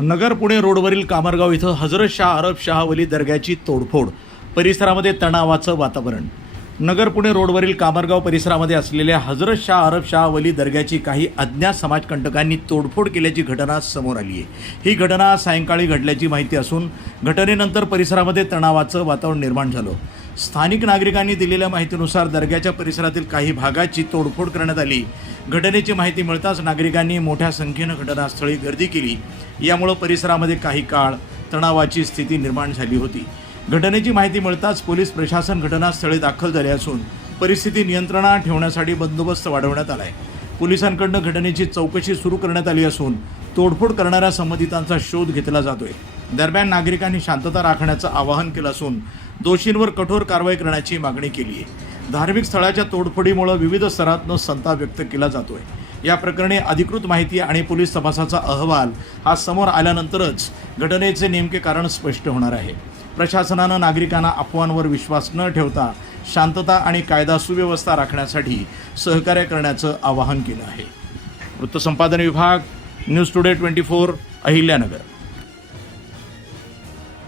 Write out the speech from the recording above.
नगर पुणे रोडवरील कामरगाव इथं हजरत शाह अरब शाह वली दर्ग्याची तोडफोड, परिसरामध्ये तणावाचं वातावरण। नगर पुणे रोडवरील कामरगाव परिसरामध्ये असलेल्या हजरत शाह अरब शाह वली दर्ग्याची काही अज्ञात समाजकंटकांनी तोडफोड केल्याची घटना समोर आली आहे। ही घटना सायंकाळी घडल्याची माहिती असून घटनेनंतर परिसरामध्ये तणावाचं वातावरण निर्माण झालं। स्थानिक नागरिकांनी दिलेल्या माहितीनुसार दर्ग्याच्या परिसरातील काही भागाची तोडफोड करण्यात आली। घटनेची माहिती मिळताच नागरिकांनी मोठ्या संख्येनं घटनास्थळी गर्दी केली। यामुळे परिसरामध्ये काही काळ तणावाची स्थिती निर्माण झाली होती। घटनेची माहिती मिळताच पोलीस प्रशासन घटनास्थळी दाखल झाले असून परिस्थिती नियंत्रणात ठेवण्यासाठी बंदोबस्त वाढवण्यात आला आहे। पोलिसांकडून घटनेची चौकशी सुरू करण्यात आली असून तोडफोड करणाऱ्या संबंधितांचा शोध घेतला जातोय। दरम्यान नागरिकांनी शांतता राखण्याचं आवाहन केलं असून दोषींवर कठोर कारवाई करण्याची मागणी केली आहे। धार्मिक स्थळाच्या तोडफोडीमुळे विविध स्तरातून संताप व्यक्त केला जातोय। या प्रकरणी अधिकृत माहिती आणि पोलीस तपासाचा अहवाल हा समोर आल्यानंतरच घटनेचे नेमके कारण स्पष्ट होणार आहे। प्रशासनानं नागरिकांना अफवांवर विश्वास न ठेवता शांतता आणि कायदा सुव्यवस्था राखण्यासाठी सहकार्य करण्याचं आवाहन केलं आहे। वृत्तसंपादन विभाग, न्यूज टुडे 24, अहिल्यानगर।